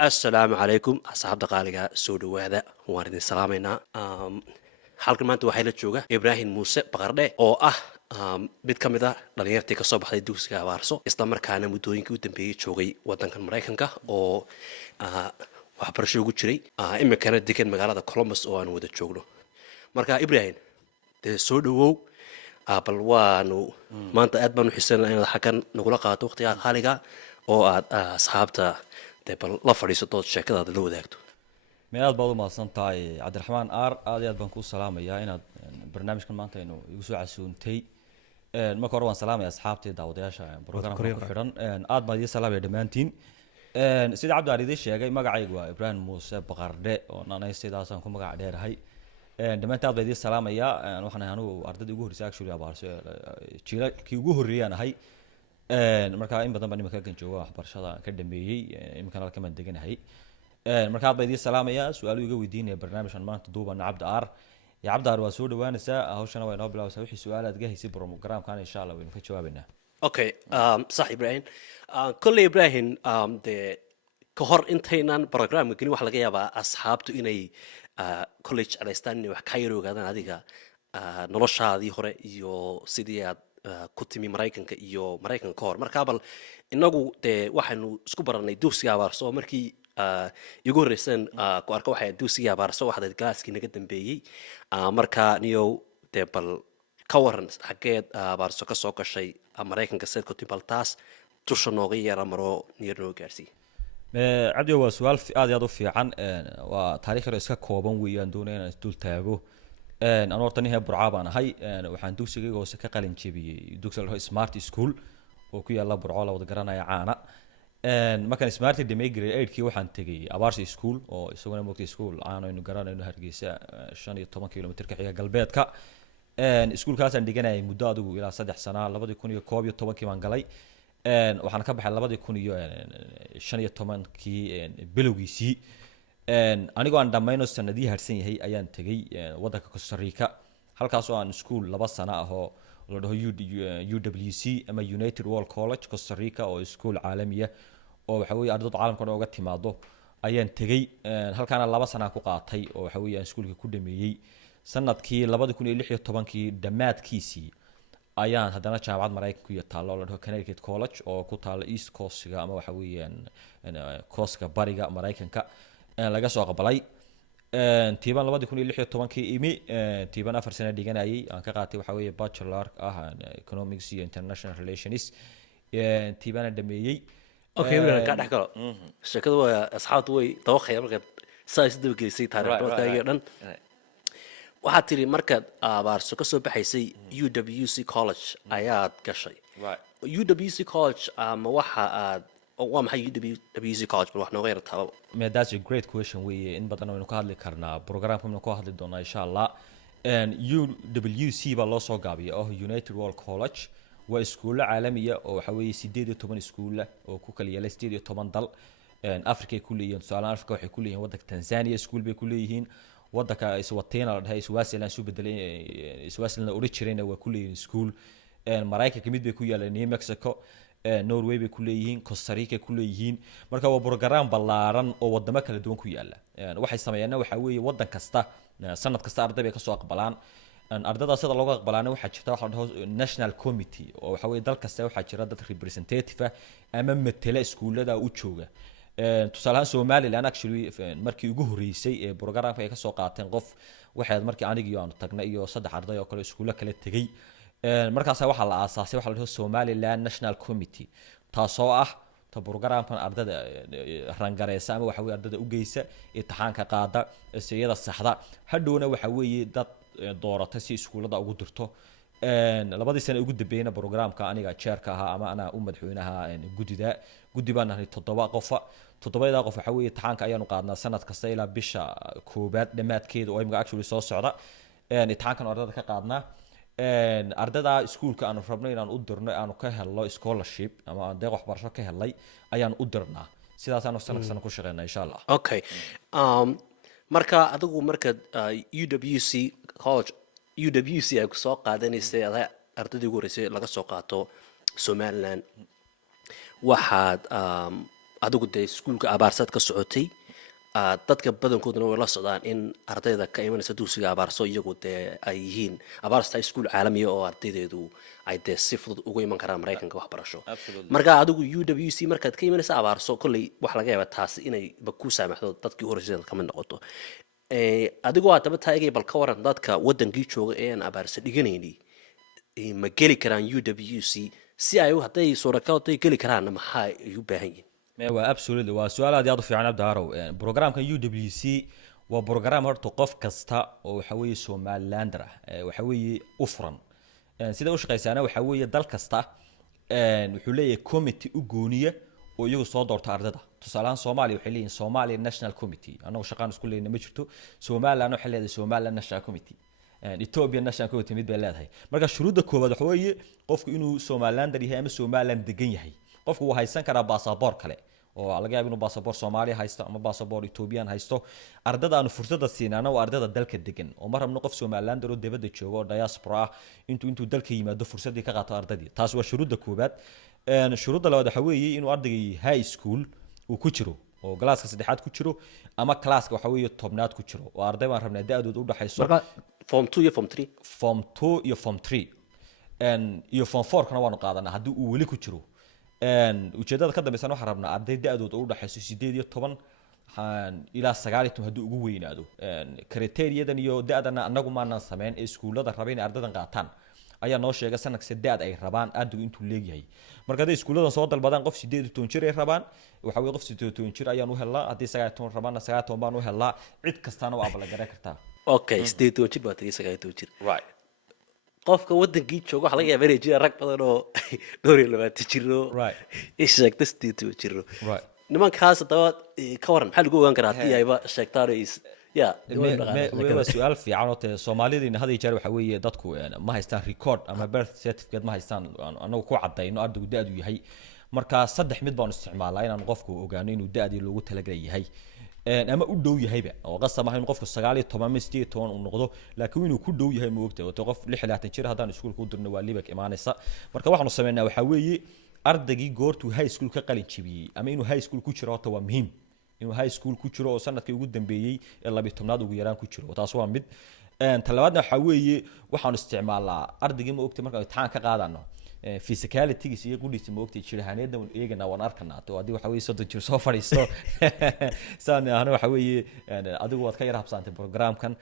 السلام عليكم أصحاب دقالقة سود وهذا واردين سلامينا halkan maanta waxaa la jooga Ibrahim Muuse Baqardhe oo ah mid ka mid ah dhalinyartii ka soo baxday dugsiga Abaarso isla markaana muddooyinkii u dambeeyay joogay wadankan Mareykanka oo waxbarasho ugu jiray imikana degan magaalada Columbus oo aan wada joogno marka Ibrahim dee soo dhawow bal waanu maanta aad baan u xiiseynaa inaad xakan nagula qaato waqtiga qaaliga oo aad asxaabta dee bal la fadhiisato sheekadaada la wadaagto meelaad baad u mahadsan tahay cabdiraxmaan aar aad iyo aad baan kuu salaamayaa inaad barnaamijkan maanta aynu igu soo casuuntay marka hore waan salaamaya asxaabtii daawadayaasha programka ku xidhan aad baan idin salaamaya dhammaantiin sida cabdi aar idin sheegay magacaygu waa Ibrahim Muuse Baqardhe oo naanaysteedaasaan ku magac dheerahay dhammaantiin aad baan idin salaamayaa waxaan ahay anigu ardayda ugu horreysay actually Abaarso jiilkii ugu horreeyaan ahay marka in badan baan imika kan jooga waxbarashada ka dhameeyay imikana halkan baan deganahay marka aad baan idin salaamayaa su-aalo iga weydiinaya barnaamijkan maanta duubana cabdi aar ya cabdi aar waa soo dhawaanaysaa hawshana waa inoo bilaabaysaa wixii su-aal aad gahaysay programkan insha allah waynu ka jawaabaynaa okay صح إبراهيم كل إبراهيم ده كهر إنتينا برنامج كني واحد لقيه بقى أصحابته إني كوليج على استاني وحكايرو كذا هذيك نلش هذه هراء يو سيديات كتمي مرايكن كيو مرايكن كهر مركبل إنه ده واحد إنه سكوبرنا يدوس يا بارسو مركي يقول رسن كوارك واحد دوس يا بارسو واحد الجلاس كنا قدام بيجي مركا نيو ده بل كورن حكيت بارسو كسوق الشيء Mareykan kaseed ku tibaltaas tusha nooga yara maro niirno gaarsi cabdi waa su'aal aad iyo aad u fiican waa taariikh yar iska kooban weeyaan doonayna inaan dul taago aan horta nin heer Burco baan ahay waxaan dugsigayga hoose ka qalin jebiyay dugsiga Smart School oo ku yaala Burco la wada garanaya caana markaan Smart dhimay grade 8kii waxaan tagay Abaarso School oo isaguna moogtay school caana aynu garanayno Hargeysa 15 kilomitir ka xiga galbeedka iskuulkaas aan dhiganayay muddo adigu ilaa 3 sano 2011kii baan galay waxaan ka baxay 2015kii bilowgiisii anigoo aan dhammayno sanadii harsan yahay ayaan tagay wadanka Costa Rica halkaas oo aan iskuul 2 sano ah oo la dhaho UWC ama United World College Costa Rica oo iskuul caalami ah oo waxa weeye ardayda caalamka oo uga timaado ayaan tagay halkaana 2 sano ku qaatay oo waxa weeye aan iskuulka ku dhameeyay sanadkii 2016kii dhamaadkiisii ayaan haddana jaamacad Mareykanka ku taalo la dhaho Connecticut College oo ku taalo East Coast-ga ama waxa weeyaan coast-ka bariga Mareykanka laga soo qabalay tiiban 2016kii imi tiiban 4 sano dhiganayay aan ka qaatay waxa weeye bachelor economics and international relations tiiban dhameeyay okay wala ka dhaxlo shaqadu waa asxaabtu way tawaqay marka saas dib gelisay taariikhda iyo dhan waxaad tiri markaad Abaarso ka soo baxaysay UWC College ayaad gashay UWC College ma waxa aad waa maxay UWC College wax nooga yartaa that's a great question we in badan aynu ka hadli karnaa programkan ku hadli doonaa insha Allah UWC baa loo soo gaabiyay oo United World College waa iskuul caalami ah oo waxa weeye 18 iskuul oo ku kala yaala 18 dal Afrika ku leeyihiin Soomaaliya Afrika waxay ku leeyihiin wadanka Tanzania iskuul bay ku leeyihiin wadanka Iswatina la dhahay Swaziland soo bedelay Swaziland originally waa ku leeyihiin school Mareykanka mid bay ku yaalaan New Mexico Norway bay ku leeyihiin Costa Rica ku leeyihiin marka waa program ballaaran oo wadamo kala duwan ku yaala waxay sameeyaan waxa weeye wadan kasta sanad kasta arday bay ka soo aqbalaan ardayda sida looga aqbalaana waxa jirta waxa la dhaho national committee oo waxa weeye dal kasta waxa jira dad representative ama matala iskuulada u jooga tusaalahan Somaliland actually markii ugu horeysay ee programka ay ka soo qaateen qof waxay markii aniga aan tagnay iyo 3 arday oo kale iskuulo kala tagay markaas waxa la aasaasay waxa la dhaho Somaliland National Committee taasoo ah ta programkan ardayda rangareysa ama waxa weeye ardayda u geysa imtixaanka qaada siyada saxda hadhowna waxa weeye dad doorata si iskuulada ugu dirto labadii sano ugu dambeeyna programka aniga chairka ahaa ama ana u madaxweynaha guddi baan ahay 7 qof waxa weeye imtixaanka ayaanu qaadnaa sanad kasta ilaa bisha koobaad dhamaadkeeda oo imika actually soo socda imtixaankan ardayda ka qaadnaa ardayda iskuulka aanu rabno inaan u dirno aanu ka helno scholarship ama aan deeq waxbarasho ka helay ayaan u dirnaa sidaas aanu sanad ku shaqeynaa insha Allah okay marka adigu marka UWC College UWC ay ku soo qaadanaysay ardayda ugu horeysay laga soo qaato Somaliland waxaad adigu dee iskuulka abaarsaad ka socotay dadka badankooduna way la socdaan in ardayda ka imanaysa dugsiga abaarso iyagu dee ay yihiin abaarsta iskuul caalamiya oo ardaydeedu ay dee si fudud ugu iman karaan maraykanka waxbarasho marka adigu UWC markaad ka imanaysa abaarso kolley wax laga yaaba taasi inay ba ku saamaxdo dadkii horeysa kamid noqoto adigoo haddaba taagay bal ka waran dadka wadankii jooga ee aan abaarsa dhiganayni ma geli karaan UWC si ay hadday suurakawtay geli karaanna maxaa ay u baahan yihiin waa absolutely waa su'aal aad iyo aad u fiican abdaarow programkan UWC waa program horta qof kasta oo waxa weeye Somalilander ah waxa weeye u furan sida u shaqeysaana waxa weeye dal kasta wuxuu leeyahay committee u gooniya oo iyagu soo doorto ardada tusaalahan Soomaaliya waxay leeyihiin Somali National Committee anagu shaqaan isku leeyahay ma jirto Somaliland waxay leedahay Somaliland National Committee Ethiopia National Committee mid bay leedahay marka shuruudda koowaad waxa weeye qofku inuu Somalilander yahay ama Somaliland degan yahay qofku uu haysan karaa baasaboor kale oo laga yaabo inuu baasaboor Soomaaliya haysto ama baasaboor Ethiopian haysto ardada aanu fursada siinana waa ardada dalka degan oo mar rabno qof Somalilander oo dibadda jooga oo diaspora intuu dalka yimaado fursadii ka qaato ardadii taas waa shuruudda koowaad shuruudda labaad waxa weeye inuu ardayga high school uu ku jiro oo galaaska saddexaad ku jiro ama classka waxa weeye tobnaad ku jiro oo arday baan rabnaa da'dooda u dhaxayso marka form 2 iyo form 3 form 2 iyo form 3 iyo form 4 kana waanu qaadanaa haddii uu weli ku jiro ujeedada ka dambaysan waxaan rabnaa arday da'dooda u dhaxayso 18 ilaa 19 haddii ugu weynaado criteriadan iyo da'dana anagu maanan sameyn ee iskuulada rabay in ardaydan qaataan ayaa noo sheegay sanadka da'd ay rabaan ardaygu intuu leeyahay marka haday iskuuladan soo dalbadaan qof 18 jir ay rabaan waxa weeye qof 18 jir ayaan u helnaa haddii 19 rabaan 19 baan u helnaa cid kastana waa abala garan kartaa okay 18 jir baa tagay 19 jir right qofka wadankii jooga waxa laga yaabaa inay jiraan rag badan oo dhowr iyo 20 jiro right sheegta 18 jiro right nimankaas daba ka waran maxaa lagu ogaan karaa haddii ayba sheegtaan ya waa su'aal fiican oo tee Soomaalidiina hadii jeer waxa weeye dadku ma haystaan record ama birth certificate ma haystaan anagu ku cadayno ardaygu da'du yahay marka saddex mid baan isticmaalaa inaan qofku ogaano inuu da'dii loogu talagalay yahay ama u dhow yahayba oo qasab ah in qofku 19 ama 18 uu noqdo laakiin inuu ku dhow yahay ma ogtahay oo qof 26 jir hadaan iskuulka u dirno waa libak imaanaysa marka waxaanu sameeynaa waxa weeye ardaygii goortu high school ka qalin jibiyay ama inuu high school ku jiro horta waa muhiim inuu high school ku jiro oo sanadkii ugu dambeeyay ee 12aad ugu yaraan ku jiro taas waa mid talabaadna waxa weeye waxaan isticmaalaa ardaygii ma ogtahay marka imtixaan ka qaadano physicalitygiisa iyo qudhiisa ma ogtahay jirahaneedna uu eegana waan arkanaa to hadii waxa weeye 30 jir soo fadhiisto saan ahna waxa weeye adigu waad ka yar habsaantay programkan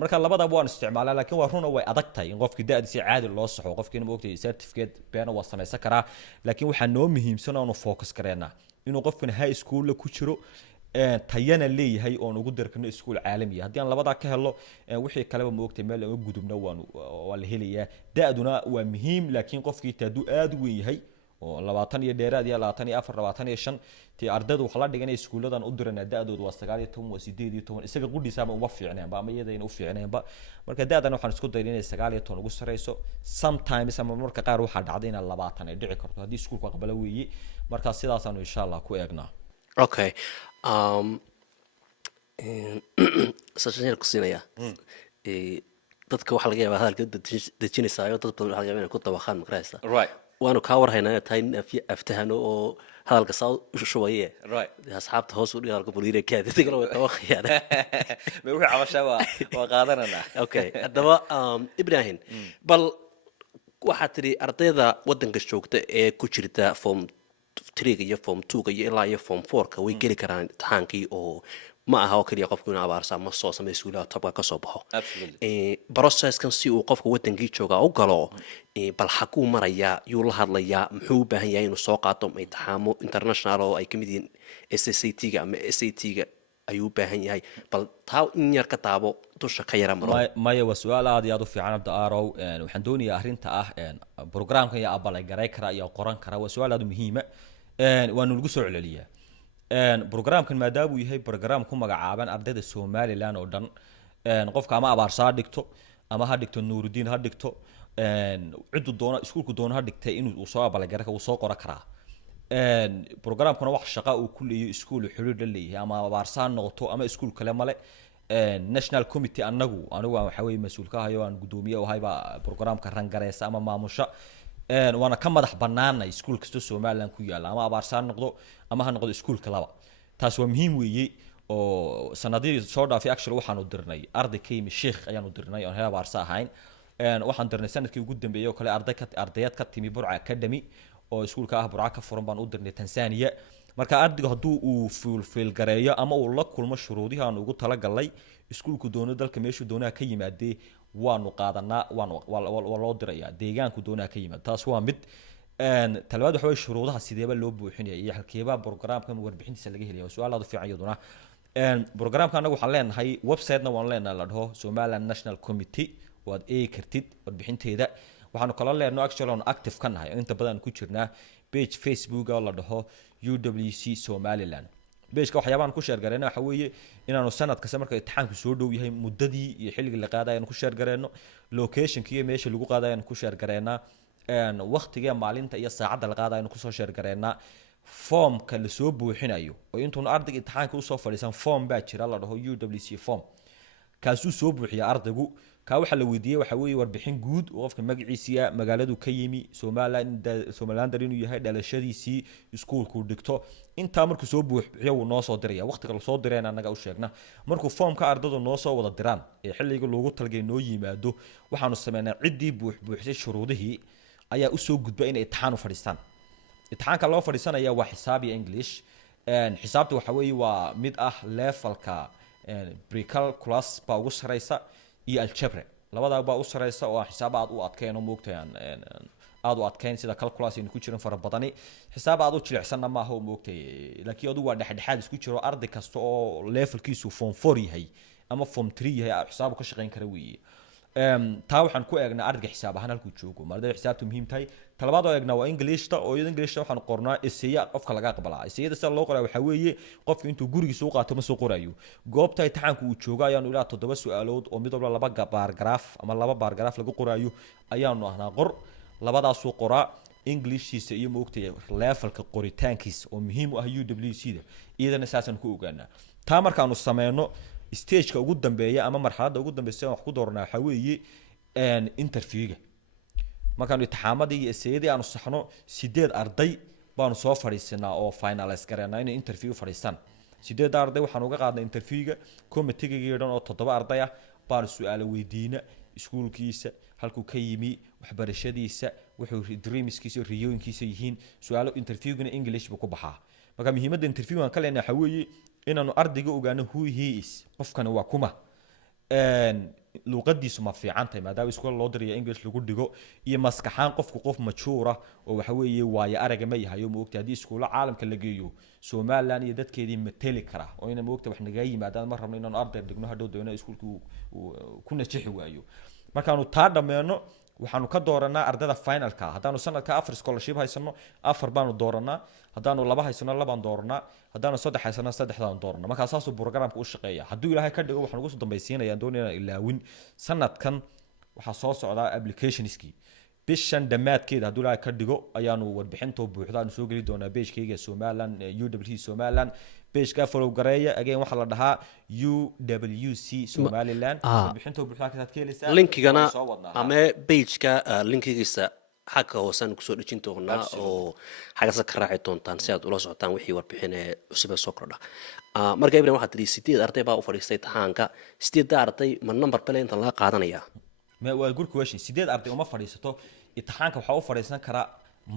marka labadaba waan isticmaalaa laakiin waa run oo way adag tahay in qofkii da'diisa caadi loo saxo qofkiina ma ogtahay certificate beena waa samaysan karaa laakiin waxa noo muhiimsan oo focus kareena inuu qofkan high school la ku jiro tayana leeyahay oo ugu dirkano iskuul caalami ah hadii aan labada ka helo wixii kale ma ogtahay meel aan gudubna waa la helayaa da'duna waa muhiim laakiin qofkii taadu aad u weyn yahay oo 20 iyo dheeraad iyo 24 25 tii ardaydu wax la dhiganay iskuuladan u dirana da'doodu waa 19 waa 18 isaga qudhiisaba uma fiicneenba ama iyadayna u fiicneenba marka da'dan waxaan isku daynay inay 19 ugu sareyso sometimes ama marka qaar waxa dhacday in 20 ay dhici karto hadii iskuulku aqbala weeye marka sidaas aanu insha Allah ku eegnaa okay sajinayl ku siinaya dadka waxa laga yaabaa hadalka dejinaysayo dad badan waxa laga yaabaa inay ku dabaqaan makraysta right waanu ka warhaynaa tahay aftahano oo hadalka saa shubaye right asxaabta hoos u dhigaa bulshada kaadida kala way dabaqayaan ma wixii cabashaba waa qaadanana okay haddaba Ibrahim bal waxaad tiri ardayda wadanka joogta ee ku jirta form 3 iyo form 2 iyo ilaa iyo form 4 way geli karaan imtixaankii oo ma aha oo kaliya qofku inuu abaarsa ma soo sameeyo iskuulaha tabka ka soo baxo processkan si uu qofka wadankii jooga u galo bal xaquu maraya yuu la hadlayaa muxuu u baahan yahay inuu soo qaato imtixaamo international oo ay kamid yihiin SSAT-ga ama SAT-ga ayuu u baahan yahay bal taa in yar ka taabo dusha ka yara maro maya waa su'aal aad iyo aad u fiican abda aarow waxaan doonayaa arrinta ah programkan ya abalay garay kara iyo qoran kara waa su'aal aad u muhiim ah waanu lagu soo celceliyaa programkan maadaama uu yahay program ku magacaaban ardayda Somaliland oo dhan qofka ama abaarsaa dhigto ama ha dhigto Nuurudiin ha dhigto cid doona iskuulku doona ha dhigtay inuu soo abalay garay uu soo qoran karaa programkuna wax shaqo uu ku leeyahay iskuul xiriir la leeyahay ama abaarsaa noqoto ama iskuul kale male national committee anigu waxa weeye mas'uul ka hayo aan gudoomiye oo hayba programka rangareysa ama maamusha waana ka madax banaanay iskuul kasta Soomaaliland ku yaala ama abaarsaan noqdo ama ha noqdo iskuulka laba taas waa muhiim weeye oo sanadii soo dhaafay actually waxaan u dirnay arday ka yimi sheekh ayaan u dirnay oo heer abaarsa ahayn waxaan dirnay sanadkii ugu dambeeyay oo kale ardayad ka timi Burca Academy oo iskuulka ah Burca ka furan baan u dirnay Tansaaniya marka ardaygu hadduu uu fulfill gareeyo ama uu la kulmo shuruudihi aan ugu talagalay iskuulku doono dalka meeshu doonaa ka yimaadee waanu qaadanaa waa loo dirayaa deegaanku doonaa ka yimaad taas waa mid talabaad waxa way shuruudaha sideeba loo buuxinaya iyo halkeeba programkan warbixintiisa laga helayo su'aal aad u fiican iyaduna programkan anagu waxaan leenahay website-na waan leenahay la dhaho Somaliland National Committee waad eegi kartid warbixinteeda waxaanu kala leenahay actually on active ka nahay inta badan ku jirnaa page Facebook oo la dhaho UWC Somaliland beeshka waxyaabaan ku share gareena waxa weeye inaanu sanad kasta marka imtixaanku soo dhow yahay muddadii iyo xilliga la qaadayo aan ku share gareeno location-kii meesha lagu qaadayo aan ku share gareena waqtiga maalinta iyo saacadda la qaadayo aan ku soo share gareena formka la soo buuxinayo oo intuu ardayga imtixaanka u soo fadhiisan form baa jira la dhaho UWC form kaasuu soo buuxiya ardaygu ka waxa la weydiiyay waxa weeye warbixin guud oo qofka magaciisa magaaladu ka yimi Somaliland inuu yahay dhalashadiisii iskuulku dhigto inta markuu soo buuxiyo uu noo soo diraya waqtiga la soo dirayna anaga u sheegna markuu formka ardaydu noo soo wada diraan ee xilliga loogu talgay noo yimaado waxaanu sameynaa cidii buuxisay shuruudihii ayaa u soo gudbay inay imtixaan u fadhiistaan imtixaanka loo fadhiisanaya waa xisaab iyo English xisaabta waxa weeye waa mid ah levelka pre-calculus baa ugu sareysa iyo algebra labada baa u sareysa oo xisaab aad u adkeeno moogtaan aad u adkeyn sida calculus in ku jiran fara badani xisaab aad u jilicsan ma aha moogtay laakiin adu waa dhexdhexaad isku jiro arday kasta oo levelkiisu form 4 yahay ama form 3 yahay xisaab ka shaqeyn kara weeye taa waxaan ku eegnaa ardayga xisaab ahaan halkuu joogo maadaama xisaabtu muhiim tahay talabaad oo eegnaa waa Englishta oo iyada Englishta waxaan qornaa essay qofka laga aqbalaa essayada sida loo qoraa waxa weeye qofka intuu gurigiisa u qaato ma soo qorayo goobta imtixaanku uu joogo ayaan ilaa 7 su'aalood oo mid walba 2 paragraph ama 2 paragraph lagu qorayo ayaanu ahnaa qor labadaas uu qoraa Englishkiisa iyo moogtay levelka qoritaankiisa oo muhiim u ah UWC-da iyadana saasan ku ogaanaa taa markaanu sameeyno stage-ka ugu dambeeya ama marxaladda ugu dambeysay wax ku dooranaa waxa weeye interview-ga markaanu imtixaamadii iyo essayadii aanu saxno 8 arday baanu soo fadhiisanaa oo finalize gareena inay interview fadhiistaan 8 arday waxaan uga qaadnay interview-ga committee-ga dhan oo 7 arday ah baanu su'aalo weydiina iskuulkiisa halkuu ka yimi waxbarashadiisa wuxuu dreamskiisa iyo riyooyinkiisa yihiin su'aalo interview-gana English buu ku baxaa marka muhiimadda interview-gan ka leenahay waxa weeye inaanu ardayga ogaano who he is qofkana waa kuma luqadiisu ma fiican tahay maadaama iskuul loo dirayo English lagu dhigo iyo maskaxaan qofku qof majuur ah oo waxa weeye waayo araga ma yahay oo moogta hadii iskuulo caalamka la geeyo Somaliland iyo dadkeedii mateli kara oo ina moogta wax naga yimaadaan mar rabno inaan arday dhigno hadhow doona iskuulku ku najixi waayo markaanu taa dhameeno waxaanu ka dooranaa ardayda finalka hadaanu sanadka 4 scholarship haysano 4 baanu dooranaa hadaanu 2 haysano 2 baan dooranaa hadaanu 3 haysano 3 baan dooranaa marka asaas uu programka u shaqeeyaa haduu ilaahay ka dhigo waxaan ugu soo dambaysiinayaan doonayna ilaawin sanadkan waxa soo socda applicationski bishan dhamaadkeeda haduu ilaahay ka dhigo ayaanu warbixinta buuxda soo gali doonaa page-kayga Somaliland UWC Somaliland page-ka follow gareeya again waxa la dhahaa UWC Somaliland warbixinta buuxda ka helaysaa linkigana ama page-ka linkigiisa xagga hoosan ku soo dhijin doonaa oo xagga ka raaci doontaan si aad ula socotaan wixii warbixin cusub soo kordha marka Ibrahim waxa tiri 8 arday baa u fadhiistay taxaanka 8 arday ma number bale inta la qaadanaya ma waa good question 8 arday uma fadhiisato imtixaanka waxa u fadhiisan kara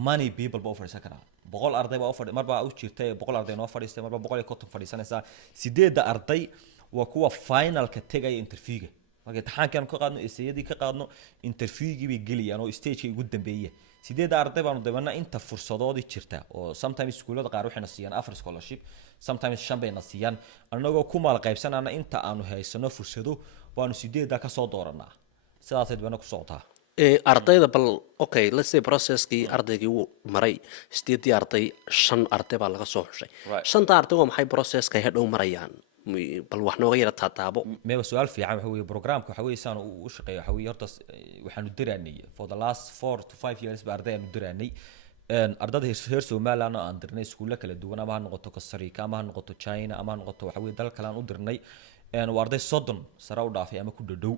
many people baa u fadhiisan kara 100 arday baa u fadhi marba u jirtay 100 arday noo fadhiistay marba 150 fadhiisanaysa 8 arday waa kuwa finalka tagay interview-ga marka imtixaankan ka qaadno essayadii ka qaadno interview-gii bay geliyaan oo stage-ka ugu dambeeyay 8 arday baanu dabanaa inta fursadoodii jirta oo sometimes iskuulada qaar waxayna siiyaan 4 scholarship sometimes 5 bayna siiyaan anagoo ku maal qaybsanana inta aanu haysano fursado baanu 8 ka soo dooranaa sidaas ay bana ku socotaa ardayda bal okay let's say processkii ardaygii uu maray 8 arday 5 arday baa laga soo xushay 5 arday waa maxay processka hadhow marayaan bal wax nooga yara taataabo meeba su'aal fiican waxa weeye programka waxa weeye saan u shaqeeyo waxa weeye horta waxaanu diraanay for the last 4 to 5 years ba ardaydu diraanay ardayda heer Somaliland aan dirnay iskuulo kala duwan ama ha noqoto Costa Rica ama ha noqoto China ama ha noqoto waxa weeye dal kale aan u dirnay waa arday 30 sare u dhaafay ama ku dhadhow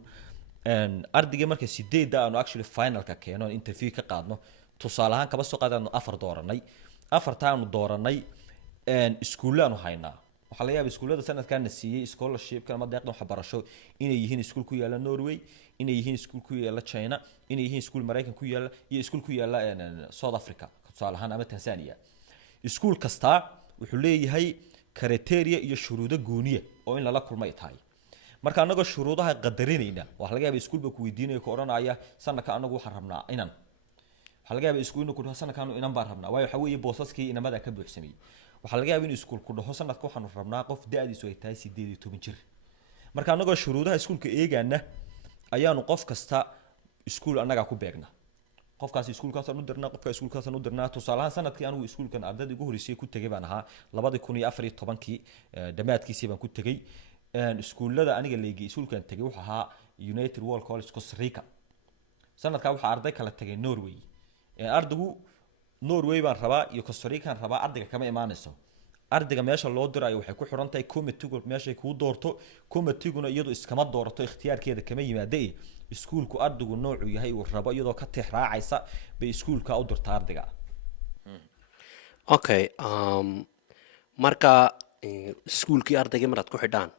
ardayga marka 8 aanu actually finalka keeno interview ka qaadno tusaale ahaan kaba soo qaadano afar dooranay afartaanu dooranay iskuullaanu haynaa waxaa laga yaabaa iskuullada sanadkaana siiyey scholarshipka ama deeqdan waxbarasho inay yihiin iskuul ku yaala Norway inay yihiin iskuul ku yaala China inay yihiin iskuul Mareykan ku yaala iyo iskuul ku yaala South Africa tusaale ahaan ama Tanzania iskuul kasta wuxuu leeyahay criteria iyo shuruudo gooniya oo in lala kulmay tahay marka anaga shuruudaha qadarinayna waxa laga yaabaa iskuulba ku weydiinayo ku oranaya sanadka anagu waxaan rabnaa inan waxa laga yaabaa iskuulna ku dhaho sanadkan inan baan rabnaa waayo waxa weeye boosaskii inamada ka buuxsamay waxa laga yaabaa in iskuul ku dhaho sanadka waxaan rabnaa qof da'diisu ay tahay 18 jir marka anaga shuruudaha iskuulka eegana ayaanu qof kasta iskuul anaga ku beegnaa qofkaas iskuulkaas aanu dirnaa qofka iskuulkaas aanu dirnaa tusaalahan sanadkii anigu iskuulkan ardayda ugu horeysay ku tagay baan ahaa 2014 dhamaadkiisii baan ku tagay iskuulada aniga leegi iskuulkan tagay waxa ahaa United World College Costa Rica sanadka waxa arday kala tagay Norway ardaygu Norway baan rabaa iyo Costa Rica rabaa ardayga kama imaanayso ardayga meesha loo dirayo waxay ku xiran tahay committee meesha ku doorto committee-guna iyadu iskama doorato ikhtiyaarkeeda kama yimaadee iskuulku ardaygu noocu yahay uu rabo iyadoo ka tixraacaysa bay iskuulka u dirtaa ardayga okay marka iskuulkii ardaygii marad ku xidhaan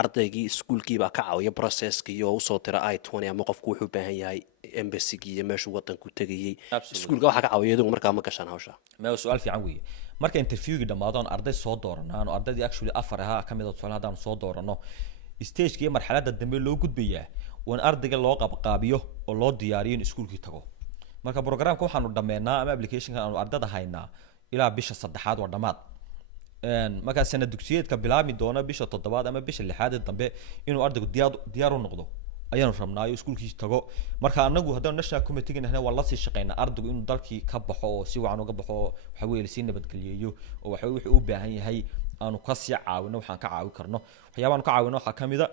ardaygii iskuulkii baa ka caawiya processkii oo usoo dira I20 ama qofku wuxuu u baahan yahay embassy-gii iyo meeshuu wadanku tegayay iskuulka waxaa ka caawiya iyagu markaa ma gashaan hawsha ma su'aal fiican weeye marka interviewgii dhamaadaan arday soo dooranaan oo ardaydii actually afar ahaa kamid ah tusaale hadaan soo doorano stage-kii marxaladda dambe loo gudbayaa waan ardayga loo qabqaabiyo oo loo diyaariyo in iskuulkii tago marka programka waxaanu dhameynaa ama application-ka aanu ardada haynaa ilaa bisha 3aad waa dhamaad marka sanad dugsiyeedka bilaabmi doona bisha 7aad ama bisha 6aad dambe inuu ardaygu diyaar u noqdo ayaanu rabnaa iskuulkiisa tago marka anagu haddaan national committee ganahay waa la sii shaqeynaa ardaygu inuu dalkii ka baxo oo si wacan uga baxo waxa weeye si nabadgeliyo oo waxa wuxuu u baahan yahay aanu ka sii caawino waxaan ka caawin karno waxyaabahan ka caawino waxa kamida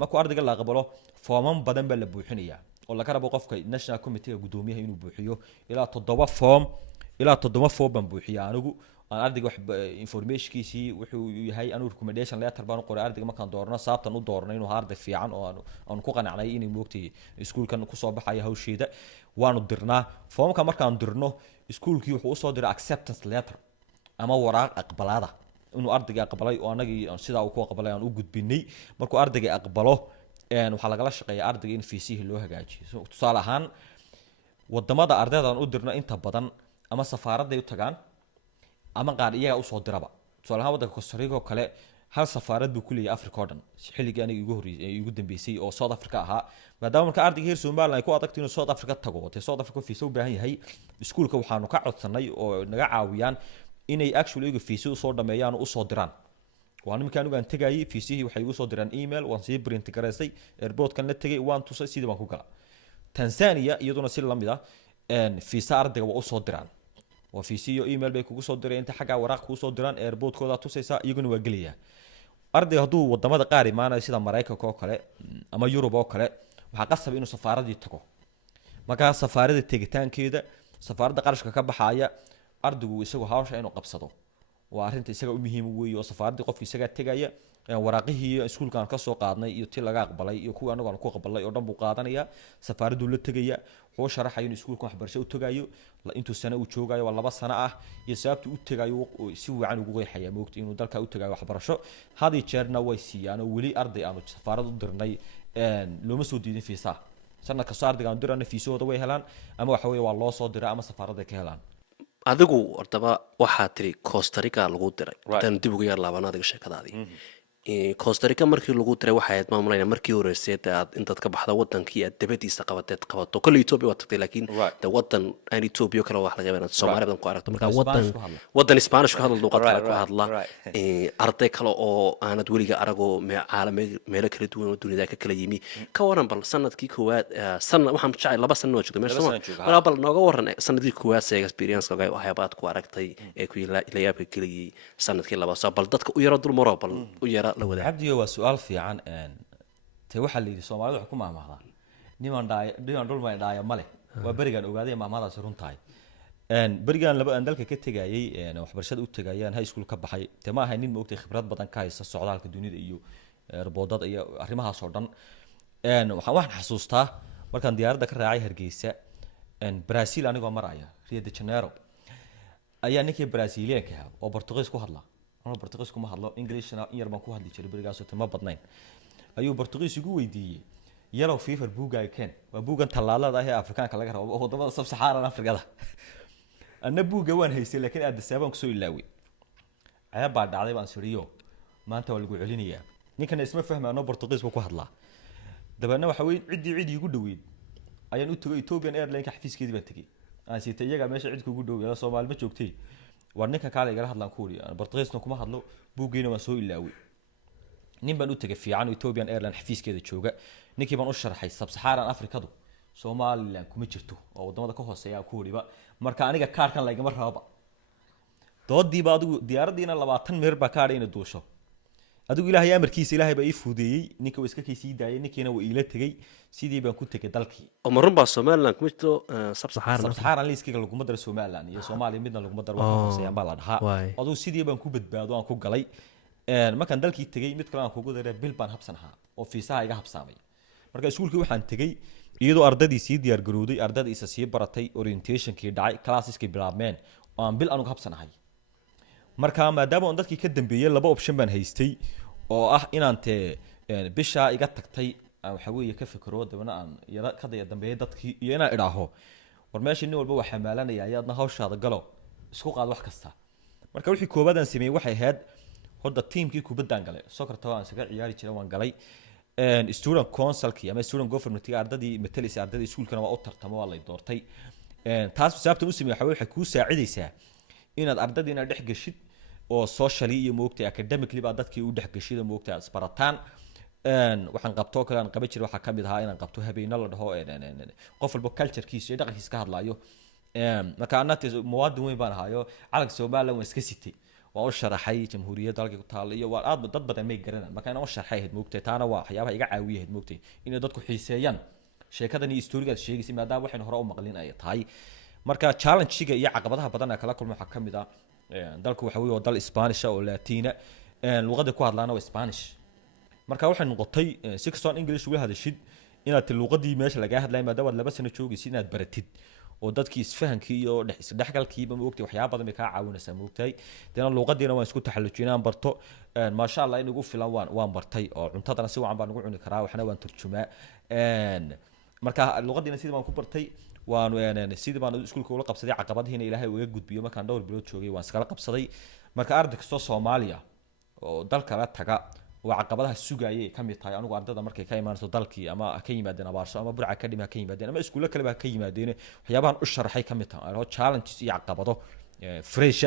markuu ardayga la aqbalo foomam badan baa la buuxinayaa oo laga rabo qofka national committee-ga gudoomiyaha inuu buuxiyo ilaa 7 form baan buuxiyaa anigu aan ardayga wax informationkiisii wuxuu yahay anu recommendation letter baan u qoray ardayga markaan doorno sababtan u doornay inuu arday fiican oo aan ku qanacnay inay moogtay iskuulkan ku soo baxaya hawsheeda waanu dirnaa foomka markaan dirno iskuulkii wuxuu u soo diray acceptance letter ama waraaq aqbalaada inuu ardayga aqbalay oo anagii sidaa uu ku aqbalay aan u gudbinay markuu ardayga aqbalo waxa laga shaqeeyaa ardayga in fiisihi loo hagaajiyo tusaale ahaan wadamada ardaydan u dirno inta badan ama safaaraday u tagaan ama qaar iyaga u soo diraba tusaale ahaan wadanka Costa Rica kale hal safaarad buu ku leeyahay Africa oo dhan xilligii aniga ugu horeeyay ugu dambeysay oo South Africa ahaa maadaama marka ardayga heer Soomaaliland ay ku adagtay inuu South Africa tago oo South Africa fiisa u baahan yahay iskuulka waxaanu ka codsanay oo naga caawiyaan inay actually iyagu fiisa u soo dhameeyaan oo u soo diraan waan markaan ugaan tagayay fiisihii waxay igu soo diraan email waan sii print gareysay airport-kan la tagay waan tusay sidii baan ku galay Tanzania iyaduna si lamid ah fiisa ardayga waa u soo diraan وفيسيو إيميل بيكو سو ديري أنت حاجة وراك كو سو ديران إيربود كودا توسيسا يجون وجليا أرضي هدو ودمada qaari maana sida Mareykanka oo kale ama Yurub oo kale waxa qasab inuu safaaradii tago marka safaaradda tegitaankeeda safaaradda qarashka ka baxaya ardaygu isagu hawsha inuu qabsado waa arinta isaga u muhiim weeyo safaaradda qofka isaga tagaya waraaqihii iskuulkan ka soo qaadnay iyo tii laga aqbalay iyo kuwa anagu aan ku aqbalay oo dhan buu qaadanaya safaaraddu la tagaya wuxuu sharaxay in iskuulkan waxbarasho u tagayo intuu sano u joogayo waa 2 sano ah iyo sababtu u tagayo si wacan ugu qeexaya moogta inuu dalka u tagayo waxbarasho hadii jeerna way siiyaan oo wali arday aanu safaarad u dirnay looma soo diidin fiisa sanadka soo ardayga aan dirana fiisooda way helaan ama waxa weeye waa loo soo diray ama safaaradda ka helaan adigu hortaba waxaa tiri Costa Rica lagu diray tan dib ugu yar laabana adiga sheekadaadii Costa Rica markii lagu diray waxa ay maamulayna markii horeysay aad intaad ka baxda wadankii aad dabadiisa qabato kale Ethiopia waa tagtay laakiin wadan aan Ethiopia kale wax laga yaabaa Soomaaliya badan ku aragto marka wadan Spanish ka hadal luqad kale ku hadla arday kale oo aanad weliga arago meelo kala duwan oo dunida ka kala yimi ka waran bal sanadkii koowaad sanad waxaan jecay 2 sano oo joogay meesha bal nooga waran sanadkii koowaad say experience kaga waxyaabad ku aragtay ee ku la yaabka kaliya sanadkii labaad soo bal dadka u yara dul maro bal u yara عبدي هو سؤال في عن توحى اللي الصومالي حكومة مهلا نيمان دول ما دايا ماله وبرجان وقاعدين مع ماذا سرون تاي برجان لبقى عندك كتجاي أنا وحبرشاد وتجايان هاي سكول كبحي تما هاي نين موقت خبرات بدن كايس السعودية الدنيا إيو رباطات إيو أخرمها صردن وحنا حسوستها مركان ديار ذكر راعي هرجيسة Brazil anigoo maraya Rio de Janeiro ayaa ninkii Brazilianka ah oo Portuguese ku hadla anoo Portuguese kuma hadlo Englishna in yar baan ku hadli jiray barigaas oo timo badnayn ayuu Portuguese igu weydiiyey yellow fever buuga ay keen waa buugan tallaalada ah ee Afrikaanka laga rabo wadamada sub-Saharan Afrikada anna buuga waan haystay laakiin aad sababaan ku soo ilaaway ayaa baa dhacday baan siriyo maanta waa lagu celinayaa ninkan isma fahmaano Portuguese ku hadlaa dabana waxa weyn cid igu dhaweyd ayaan u tagay Ethiopian Airlines xafiiskeedii baan tagay aan siitay iyaga meesha cid kugu dhow yala Soomaali ma joogtay war ninka kale igala hadlaan ku wariyo Portuguese kuma hadlo buugeena waan soo ilaaway nin baan u tagay fiican Ethiopian Airlines xafiiskeeda jooga ninkii baan u sharxay sub-Saharan Afrikadu Somaliland kuma jirto oo wadamada ka hooseeya ku wariba marka aniga kaarkan la igama raba doodii baa adigu diyaaradiina 20 meer ba kaadhay inay duusho adigu ilaahay amarkiisa ilaahay baa ii fuudeeyay ninka uu iska kaysii daayay ninkiina uu ila tagay sidii baan ku tagay dalkii oo marun baa Somaliland kuma jirto sub-Saharan liiskiga lagu madar Somaliland iyo Soomaaliya midna lagu madar waxa hooseeya baa la dhahaa adigu sidii baan ku badbaado aan ku galay markaan dalkii tagay mid kale aan kugu daray bil baan habsanaha oo fiisaha iga habsaamay marka iskuulkii waxaan tagay iyadoo ardadii sii diyaar garowday ardadii isa sii baratay orientationkii dhacay classeski bilaabmeen oo aan bil anugu habsanahay marka maadaama aan dadkii ka dambeeyay laba option baan haystay oo ah inaan bisha iga tagtay waxa weeye ka fikiro dabana aan yara ka dambeeyay dadkii iyo inaan idhaaho war meesha nin walba waxa xamaalanaya ayaadna hawshaada galo isku qaad wax kasta marka wixii koobaad aan sameeyay waxay ahayd horta teamkii kubaddan galay soccer aan isaga ciyaari jiray waan galay student councilkii ama student government-ka ardadii matalaysa ardadii iskuulkana waa u tartamo waa la doortay taas sababta u sameeyay waxay ku saacidaysaa inaad ardadiina dhex gashid oo socially iyo moogtay academically ba dadkii u dhex gashid moogtay asbarataan waxaan qabto kale aan qaban jiray waxa kamid ahaa inaan qabto habeena la dhaho qof walba culture-kiisa iyo dhaqankiisa ka hadlayo marka annaga muwaadin weyn baan ahaayo calanka Soomaaliland waan iska sitay waan u sharaxay jamhuuriyadda dalka ku taal iyo waa dad badan may garanaan marka inaan u sharxay ahayd moogtay taana waa waxyaabaha iga caawiyay moogtay inay dadku xiiseeyaan sheekadan iyo story-gaas sheegaysa maadaama waxaan hore u maqlin ay tahay marka challenge-ga iyo caqabadaha badan ee kala kulmo waxa kamid ah dalku waxa weeye dal Spanish oo Latina luqada ku hadlaana waa Spanish marka waxay noqotay si kastoo English uga hadashid inaad luqadii meesha laga hadlay maadaama 2 sano joogaysid inaad baratid oo dadkii isfahankii iyo dhexgalkiiba moogtay waxyaabo badan ay ka caawinaysaa moogtay dana luqadiina waan isku taxallujinaan barto ma sha Allah in ugu filan waan bartay oo cuntadana si wacan baan ugu cuni karaa waxna waan turjumaa marka luqadiina sidii baan ku bartay waan sidii baan iskuulka ula qabsaday caqabadihiina ilaahay uga gudbiyo markaan dhowr bilood joogay waan iskala qabsaday marka arday kasta Soomaaliya oo dalka la taga waa caqabadaha sugayay kamid tahay anigu ardada markay ka imaanayso dalkii ama ka yimaadeen abaarso ama burca ka dhima ka yimaadeen ama iskuulo kale ba ka yimaadeen waxyaabahan u sharaxay kamid tahay oo challenges iyo caqabado fresh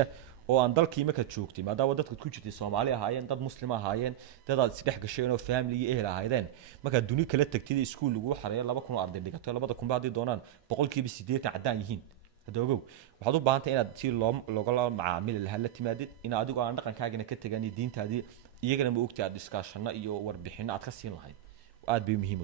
oo aan dalkii marka joogtay maadaama dadku ku jirtay Soomaali ahaayeen dad muslim ahaayeen dad aad isdhex gasheen oo family iyo ehel ahaayeen marka duni kala tagtay iskuul lagu xareeyo 2,000 arday dhigato 2,000 hadii doonaan 80% cadaan yihiin hadoogow waxaad u baahan tahay inaad si looga macaamil lahayd la timaadid in adigu aan dhaqankaagina ka tagani diintaadii iyagana ma ogtahay aad iskaashana iyo warbixino aad ka siin lahayd aad bay muhiim